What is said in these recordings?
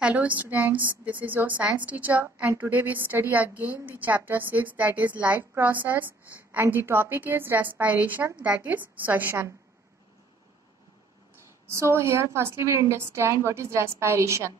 Hello students, this is your science teacher and today we study again the chapter 6 that is life process and the topic is respiration that is Shwashan. So here firstly we understand what is respiration.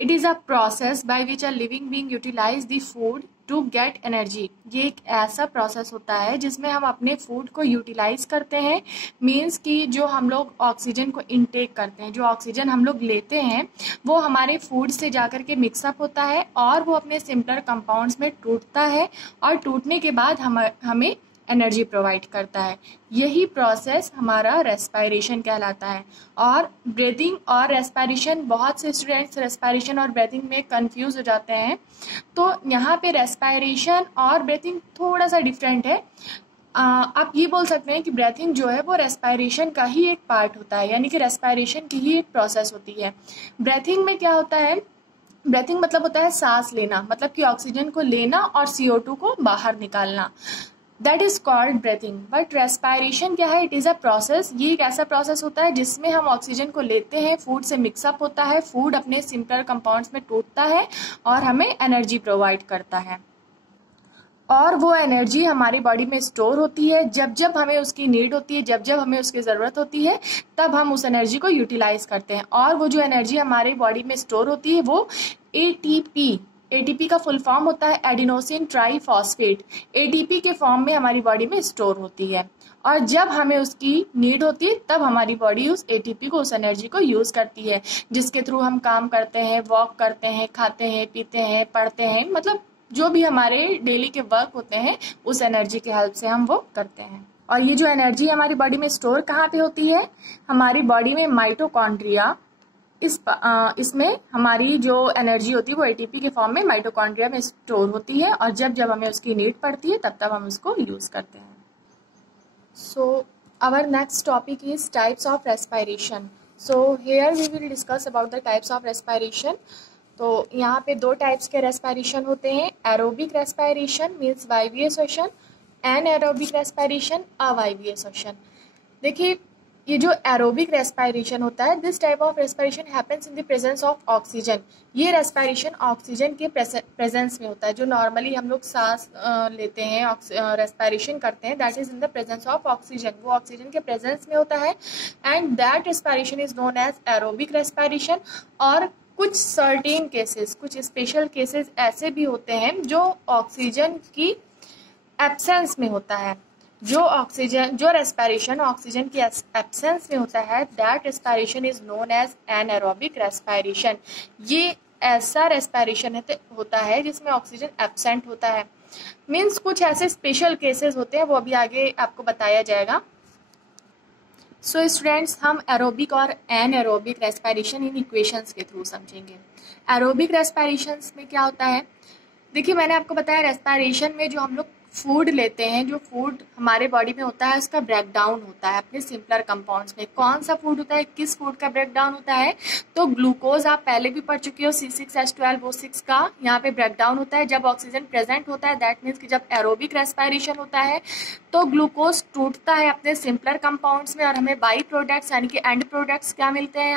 It is a process by which a living being utilize the food to get energy. ये एक ऐसा process होता है जिसमें हम अपने food को utilise करते हैं। मीन्स कि जो हम लोग ऑक्सीजन को इनटेक करते हैं, जो ऑक्सीजन हम लोग लेते हैं वो हमारे फूड से जाकर के मिक्सअप होता है और वो अपने सिंपलर कंपाउंड्स में टूटता है और टूटने के बाद हमें एनर्जी प्रोवाइड करता है। यही प्रोसेस हमारा रेस्पिरेशन कहलाता है। और ब्रीदिंग और रेस्पिरेशन, बहुत से स्टूडेंट्स रेस्पिरेशन और ब्रीदिंग में कंफ्यूज हो जाते हैं, तो यहाँ पे रेस्पिरेशन और ब्रीथिंग थोड़ा सा डिफरेंट है। आप ये बोल सकते हैं कि ब्रीथिंग जो है वो रेस्पिरेशन का ही एक पार्ट होता है, यानी कि रेस्पिरेशन की ही एक प्रोसेस होती है। ब्रीथिंग में क्या होता है? ब्रीथिंग मतलब होता है सांस लेना, मतलब कि ऑक्सीजन को लेना और CO2 को बाहर निकालना, that is called breathing. But respiration क्या है? It is a process. ये एक ऐसा प्रोसेस होता है जिसमें हम ऑक्सीजन को लेते हैं, फूड से मिक्सअप होता है, फूड अपने सिंपलर कंपाउंड्स में टूटता है और हमें एनर्जी प्रोवाइड करता है। और वो एनर्जी हमारी बॉडी में स्टोर होती है। जब जब हमें उसकी नीड होती है, जब जब हमें उसकी ज़रूरत होती है, तब हम उस एनर्जी को यूटिलाइज करते हैं। और वो जो एनर्जी हमारी बॉडी में स्टोर होती है वो एटीपी का फुल फॉर्म होता है एडिनोसिन ट्राईफॉस्फेट। एटीपी के फॉर्म में हमारी बॉडी में स्टोर होती है और जब हमें उसकी नीड होती है तब हमारी बॉडी उस एटीपी को, उस एनर्जी को यूज़ करती है, जिसके थ्रू हम काम करते हैं, वॉक करते हैं, खाते हैं, पीते हैं, पढ़ते हैं, मतलब जो भी हमारे डेली के वर्क होते हैं उस एनर्जी के हेल्प से हम वो करते हैं। और ये जो एनर्जी हमारी बॉडी में स्टोर कहाँ पे होती है? हमारी बॉडी में माइटोकॉन्ड्रिया, इसमें हमारी जो एनर्जी होती है वो एटीपी के फॉर्म में माइटोकॉन्ड्रिया में स्टोर होती है और जब जब हमें उसकी नीड पड़ती है तब तब हम उसको यूज़ करते हैं। So our next topic is types of respiration. So here we will discuss about the types of respiration. तो यहाँ पे दो टाइप्स के रेस्पिरेशन होते हैं, एरोबिक रेस्पिरेशन मीन्स वायवीय श्वसन, एनएरोबिक रेस्पिरेशन अवायवीय श्वसन। देखिए, ये जो एरोबिक रेस्पिरेशन होता है, this type of respiration happens in the presence of oxygen. ये रेस्पिरेशन ऑक्सीजन के प्रेजेंस में होता है। जो नॉर्मली हम लोग सांस लेते हैं, रेस्पिरेशन करते हैं, that is in the presence of oxygen. वो ऑक्सीजन के प्रेजेंस में होता है and that respiration is known as aerobic respiration. और कुछ सर्टेन केसेस, कुछ स्पेशल केसेस ऐसे भी होते हैं जो ऑक्सीजन की एब्सेंस में होता है। जो रेस्पिरेशन ऑक्सीजन की एब्सेंस में होता है, that respiration is known as anaerobic respiration. ये ऐसा रेस्पिरेशन होता है जिसमें ऑक्सीजन एब्सेंट होता है। मीन्स कुछ ऐसे स्पेशल केसेस होते हैं, वो अभी आगे आपको बताया जाएगा। सो स्टूडेंट्स, हम एरोबिक और एनएरोबिक रेस्पिरेशन इन इक्वेशंस के थ्रू समझेंगे। एरोबिक रेस्पिरेशंस में क्या होता है? देखिए, मैंने आपको बताया रेस्पिरेशन में जो हम लोग फूड लेते हैं, जो फूड हमारे बॉडी में होता है उसका ब्रेकडाउन होता है अपने सिंपलर कंपाउंड्स में। कौन सा फूड होता है, किस फूड का ब्रेकडाउन होता है? तो ग्लूकोज आप पहले भी पढ़ चुके हो, C6H12O6 का यहाँ पे ब्रेकडाउन होता है जब ऑक्सीजन प्रेजेंट होता है। दैट मीन्स कि जब एरोबिक रेस्पिरेशन होता है तो ग्लूकोज टूटता है अपने सिंपलर कंपाउंड्स में और हमें बाई प्रोडक्ट्स यानी कि एंड प्रोडक्ट्स क्या मिलते हैं?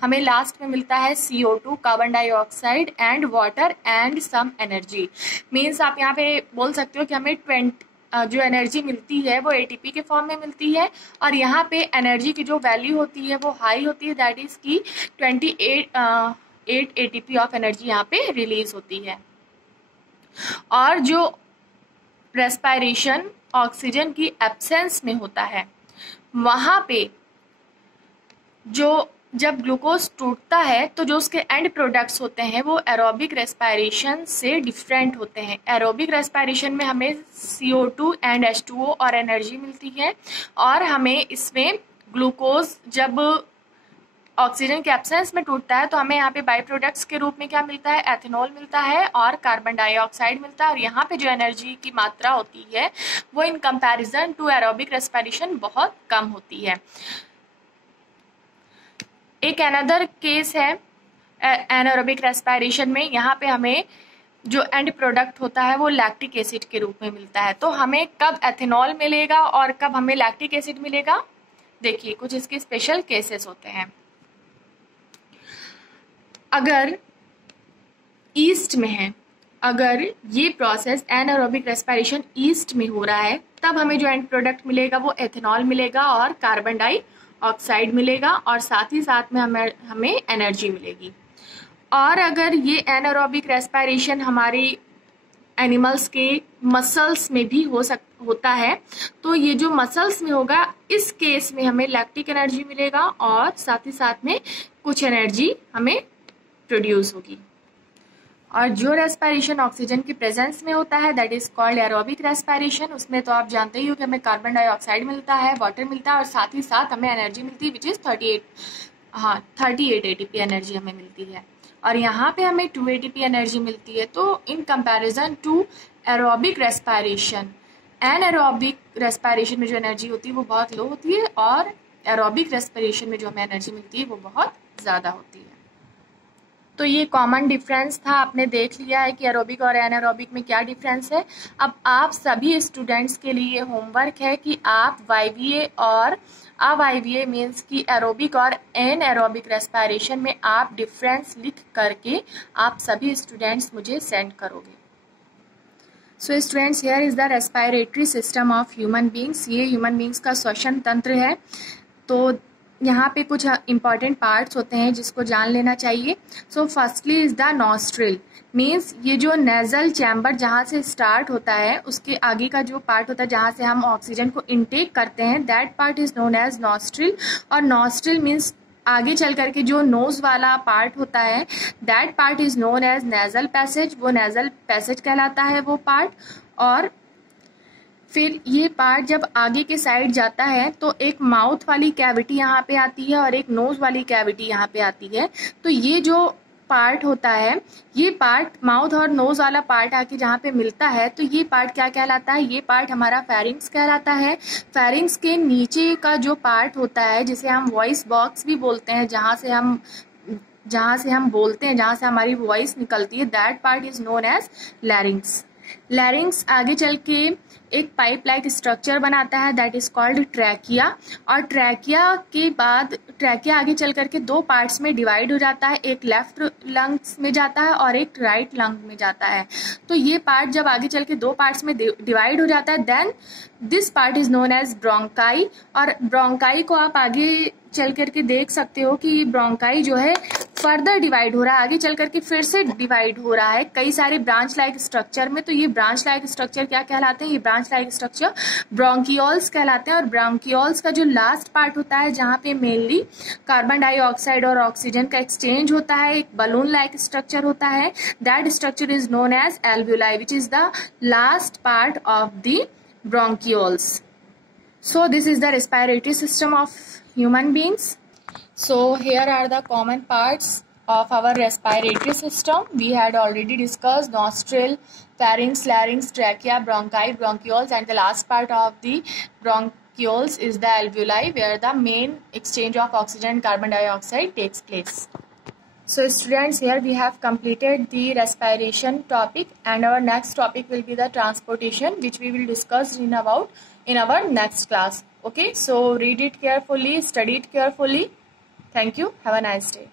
हमें लास्ट में मिलता है CO2, carbon dioxide and water and some energy. Means आप यहाँ पे बोल सकते हो कि हमें जो एनर्जी मिलती है वो एटीपी के फॉर्म में मिलती है और यहाँ पे एनर्जी की जो वैल्यू होती है वो हाई होती है, दैट इज की 28 ATP ऑफ एनर्जी यहाँ पे रिलीज होती है। और जो रेस्पिरेशन ऑक्सीजन की एब्सेंस में होता है, वहाँ पे जब ग्लूकोज टूटता है तो जो उसके एंड प्रोडक्ट्स होते हैं वो एरोबिक रेस्पिरेशन से डिफरेंट होते हैं। एरोबिक रेस्पिरेशन में हमें CO2 एंड H2O और एनर्जी मिलती है और हमें इसमें ग्लूकोज जब ऑक्सीजन के एब्सेंस में टूटता है तो हमें यहाँ पे बाई प्रोडक्ट्स के रूप में क्या मिलता है? एथेनॉल मिलता है और कार्बन डाइऑक्साइड मिलता है। और यहाँ पे जो एनर्जी की मात्रा होती है वो in comparison to aerobic respiration बहुत कम होती है। एक अनदर केस है एनारोबिक रेस्पिरेशन में, यहाँ पे हमें जो एंड प्रोडक्ट होता है वो लैक्टिक एसिड के रूप में मिलता है। तो हमें कब एथेनॉल मिलेगा और कब हमें लैक्टिक एसिड मिलेगा? देखिए, कुछ इसके स्पेशल केसेस होते हैं। अगर ईस्ट में है, अगर ये प्रोसेस एनारोबिक रेस्पिरेशन ईस्ट में हो रहा है, तब हमें जो एंड प्रोडक्ट मिलेगा वो एथेनॉल मिलेगा और कार्बन डाइऑक्साइड मिलेगा, और साथ ही साथ में हमें एनर्जी मिलेगी। और अगर ये एनारोबिक रेस्पिरेशन हमारी एनिमल्स के मसल्स में भी होता है, तो ये जो मसल्स में होगा, इस केस में हमें लैक्टिक एनर्जी मिलेगा और साथ ही साथ में कुछ एनर्जी हमें प्रोड्यूस होगी। और जो रेस्पिरेशन ऑक्सीजन की प्रेजेंस में होता है that is called aerobic respiration. उसमें तो आप जानते ही हो कि हमें कार्बन डाइऑक्साइड मिलता है, वाटर मिलता है और साथ ही साथ हमें एनर्जी मिलती है विच इज 38 एटीपी एनर्जी हमें मिलती है। और यहाँ पे हमें 2 एटीपी एनर्जी मिलती है। तो in comparison to aerobic respiration, anaerobic respiration में जो एनर्जी होती है वो बहुत लो होती है और एरोबिक रेस्पिरेशन में जो हमें एनर्जी मिलती है वो बहुत ज़्यादा होती है। तो ये कॉमन डिफरेंस था, आपने देख लिया है कि एरोबिक और एनारोबिक में क्या डिफरेंस है। अब आप सभी स्टूडेंट्स के लिए होमवर्क है कि आप वाईवीए और अवाईवीए मीन्स की एरोबिक और एनारोबिक रेस्पिरेशन में आप डिफरेंस लिख करके आप सभी स्टूडेंट्स मुझे सेंड करोगे। So students, here is the respiratory system of human beings. ये ह्यूमन बींग्स का श्वसन तंत्र है। तो यहाँ पे कुछ इंपॉर्टेंट पार्ट्स होते हैं जिसको जान लेना चाहिए। So firstly is the nostril, means ये जो नेजल चैम्बर जहाँ से स्टार्ट होता है उसके आगे का जो पार्ट होता है जहाँ से हम ऑक्सीजन को इनटेक करते हैं, that part is known as nostril. और नॉस्ट्रिल मीन्स आगे चल करके जो नोज वाला पार्ट होता है that part is known as nasal passage, वो नेजल पैसेज कहलाता है वो पार्ट। और फिर ये पार्ट जब आगे के साइड जाता है तो एक माउथ वाली कैविटी यहाँ पे आती है और एक नोज वाली कैविटी यहाँ पे आती है। तो ये जो पार्ट होता है, ये पार्ट माउथ और नोज वाला पार्ट आके जहाँ पे मिलता है, तो ये पार्ट क्या कहलाता है? ये पार्ट हमारा फेरिंग्स कहलाता है। फेरिंग्स के नीचे का जो पार्ट होता है जिसे हम वॉइस बॉक्स भी बोलते हैं, जहाँ से हम बोलते हैं, जहाँ से हमारी वॉइस निकलती है, that part is known as larynx. Larynx आगे चल के एक पाइप लाइक स्ट्रक्चर बनाता है दैट इज कॉल्ड ट्रैकिया। और ट्रैकिया के बाद ट्रैकिया आगे चल करके 2 पार्ट्स में डिवाइड हो जाता है, एक लेफ्ट लंग्स में जाता है और एक राइट लंग में जाता है। तो ये पार्ट जब आगे चल के 2 पार्ट्स में डिवाइड हो जाता है then this part is known as bronchi. और ब्रोंकाई को आप आगे चल करके देख सकते हो कि ब्रोंकाई जो है फर्दर डिवाइड हो रहा है, आगे चल करके फिर से डिवाइड हो रहा है कई सारे ब्रांच लाइक स्ट्रक्चर में। तो ये ब्रांच लाइक स्ट्रक्चर क्या कहलाते हैं? ये ब्रांच लाइक स्ट्रक्चर ब्रोंकियोल्स कहलाते हैं। और ब्रोंकियोल्स का जो लास्ट पार्ट होता है जहाँ पे मेनली कार्बन डाइऑक्साइड और ऑक्सीजन का एक्सचेंज होता है, एक बलून लाइक स्ट्रक्चर होता है, that structure is known as alveoli which is the last part of the bronchioles. So this is the respiratory system of human beings. So here are the common parts of our respiratory system. We had already discussed nostril, pharynx, larynx, trachea, bronchi, bronchioles, and the last part of the bronchioles is the alveoli, where the main exchange of oxygen and carbon dioxide takes place. So students, here we have completed the respiration topic, and our next topic will be the transportation, which we will discuss in our next class. Okay, so read it carefully, study it carefully. Thank you. Have a nice day.